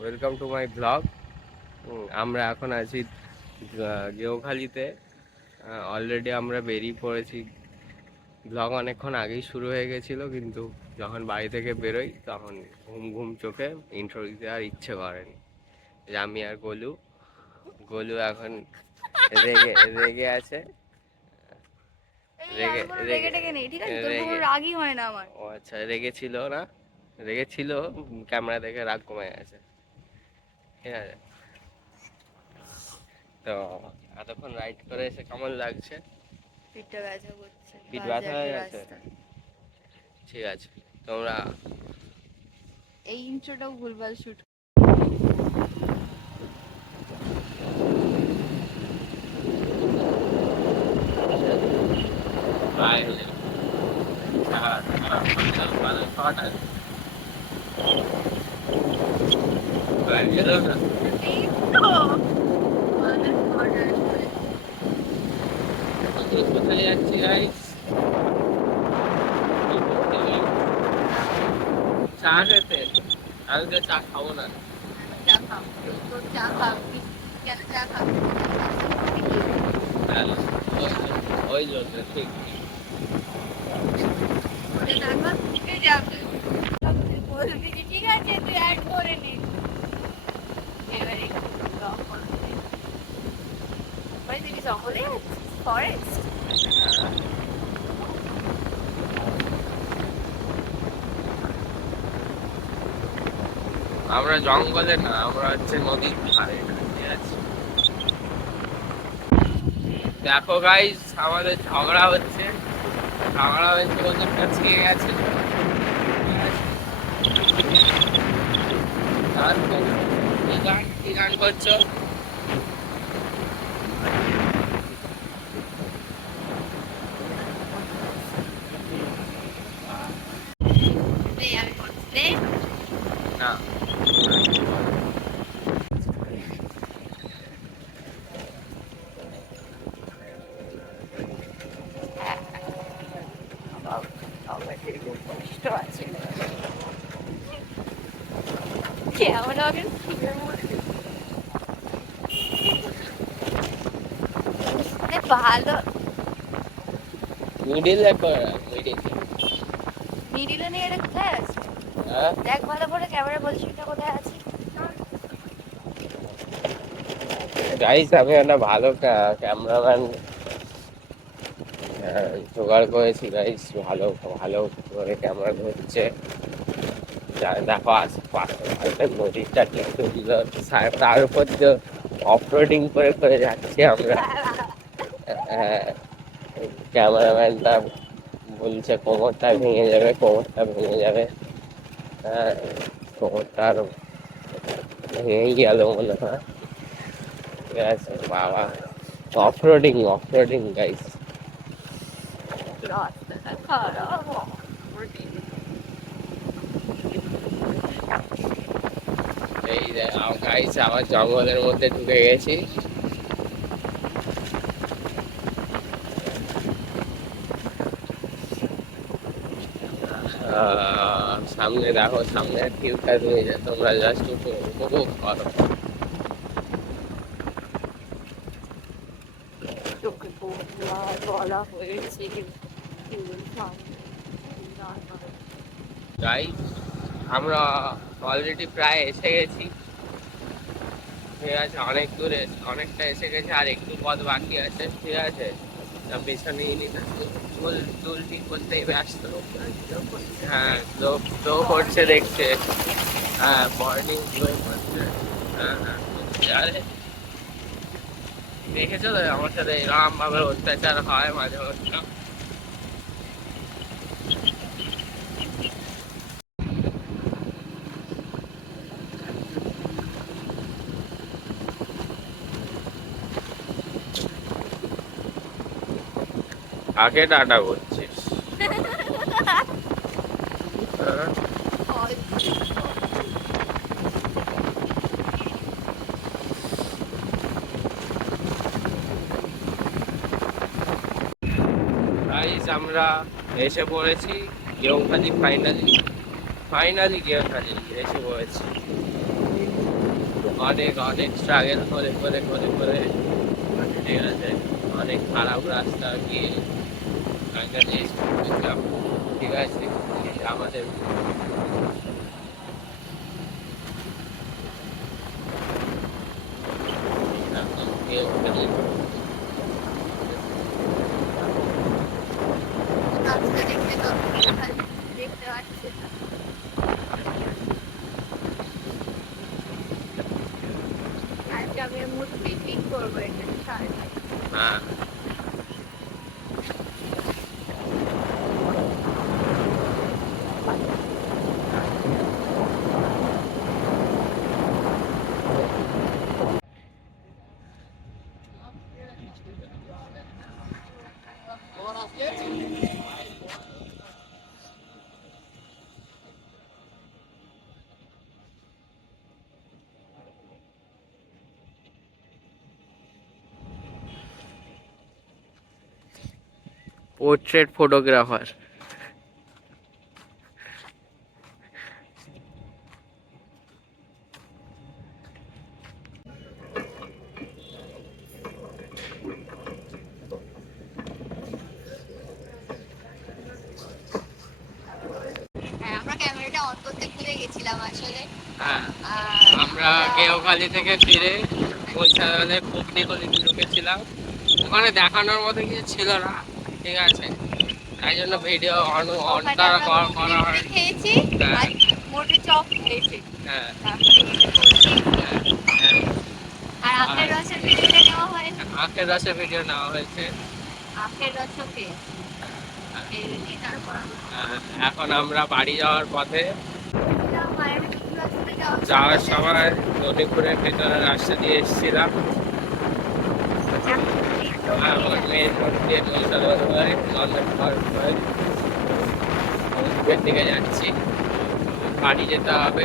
Welcome to my blog. আমরা এখন আছি গেওখালিতে। অলরেডি আমরা বেরিয়ে পড়েছি। ব্লগ অনেকক্ষণ আগেই শুরু হয়ে গেছিলো, কিন্তু যখন বাড়ি থেকে বেরোই তখন ঘুম ঘুম চোখে ইন্ট্রো দিতে আর ইচ্ছে করেনি। যে আমি আর গোলু গোলু এখন রেগে রেগে আছে। এই রেগে আমি কোনো রেগে রেগে টেগে নেই, ঠিক আছে? তোর কোনো রেগে রাগই হয় না আমার। ও আচ্ছা, রেগে ছিল না, রেগে ছিল। ক্যামেরা দেখে রাগ কমে গেছে, ঠিক আছে। তো এতক্ষণ রাইড করে এসে কেমন লাগছে? পিঠটা ব্যথা করছে, পিঠ বাজে ব্যথা একটা হয়ে গেছে? রাস্তা। ঠিক আছে, তোমরা এই ইন্ট্রোটাও ভুলভাল শুট। কোথায় যাচ্ছি গাইস? চা খেতে। আমি তো চা খাবো না। চা খাও, তোর চা খাবি কেন? চা খাবি হ্যাঁ, ওই জন্য ঠিক। ওটা তারপর উঠে যাবে, বলবি যে ঠিক আছে তুই অ্যাড করে নে। এবারে তুই কি জঙ্গলে ফরেস্ট? আমরা জঙ্গলে না, আমরা হচ্ছে নদীর ধারে, ঠিক আছে। দেখো গাইস, আমাদের ঝগড়া হচ্ছে বলতে কাছিয়ে গেছে। তারপর কি গান করছো? আমি করতে না, কষ্ট আছে কেমন হবে ভালো। মিডিলে করা, মিডিলে নিয়ে এটা কোথায় আছে? হ্যাঁ। দেখ ভালো করে, ক্যামেরা পজিশনটা কোথায় আছে? গাইস, আমি একটা ভালো ক্যামেরাম্যান জোগাড় করেছি গাইস। ভালো ভালো করে ক্যামেরা ধরছে। দেখো আশেপাশে নদীটা কি সুন্দর। তার উপর যে অফরোডিং করে করে যাচ্ছি আমরা। ক্যামেরাম্যানটা বলছে কোমরটা ভেঙে যাবে। হ্যাঁ, কোমরটা আর ভেঙে গেল মনে হয়। ঠিক আছে বাবা, অফরোডিং গাইস। রাস্তাটা খারাপ। এই গাইস, আবার জঙ্গলের মধ্যে ঢুকে গেছি। সামনে দেখো, সামনে ভিউটা তোমরা জাস্ট উপভোগ করো। চোখে বলা হয়েছে গাইস, আমরা অলরেডি প্রায় এসে গেছি, ঠিক আছে। অনেক দূরে, অনেকটা এসে গেছে, আর একটু পথ বাকি আছে, ঠিক আছে। পেছনে চুল ঠিক করতেই ব্যস্ত। হ্যাঁ, স্লো করছে দেখছে। হ্যাঁ, মর্নিং স্লো করছে। হ্যাঁ হ্যাঁ, আরে দেখেছো তো আমার সাথে এরকম ভাবে অত্যাচার হয় মাঝে মধ্যে। কাকে টাটা করছিস? হ্যাঁ? গাইস, আমরা এসে পড়েছি গেউখালি। ফাইনালি গেউখালি এসে পড়েছি। অনেক অনেক স্ট্রাগল করে করে করে করে, ঠিক আছে, অনেক খারাপ রাস্তা গিয়ে বাংলাদেশ পৌঁছেছিলাম, ঠিক আছে। এই আমাদের রাস্তা দেখতে তো দেখতে পাচ্ছে না। আজকে আমি মুড পিকনিক করবো এখানে সারাদিন। হ্যাঁ, পোর্ট্রেট ফটোগ্রাফার। হ্যাঁ, আমরা ক্যামেরাটা অন করতে ভুলে গেছিলাম আসলে। হ্যাঁ, আর আমরা কেওখালি থেকে ফিরে বৈশালে পুকনিকলিতে ঢুকেছিলাম। ওখানে দেখানোর মতো কিছু ছিল না, ঠিক আছে, তাই জন্য ভিডিও অন অন ওখানে করা আমরা করা হয়। মুড়ি খেয়েছি হ্যাঁ। আর মোটে চপ খেয়েছি। হ্যাঁ, তারপরে এসে বলছি, হ্যাঁ, হ্যাঁ। আর আখের রসের ভিডিওটা নেওয়া হয়েছে। আখের রসের ভিডিও নেওয়া হয়েছে। আখের রসও খেয়েছি। খেয়ে তারপর এখন আমরা বাড়ি যাওয়ার পথে, মায়ের কিছু রাস্তা যাওয়ার সময় নদীপুরের ভেতরে রাস্তা দিয়ে এসেছিলাম। মেন রোড দিয়ে বৈশাল হয়ে লন্ডন পার হয়ে সমুদ্রের দিকে যাচ্ছি, বাড়ি যেতে হবে।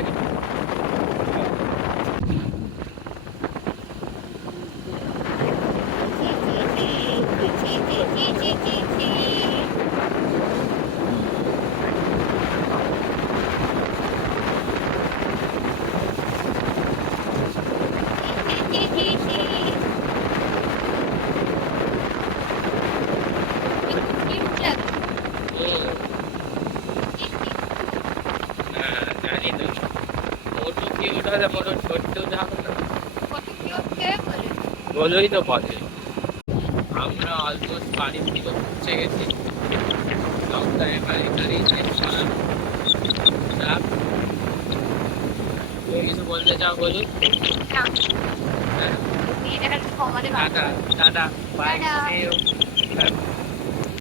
জানি তো, মোটর কি ওটা মোটর ছড়তেও যাবে না, বলোই তো পথে। আমরা অলমোস্ট বাড়ির দিকে পৌঁছে গেছি। ডক্টরের বাড়ি গাড়ি তুমি কিছু বলতে চাও, বলুন। হ্যাঁ, tata tata, bye. Tata. See you.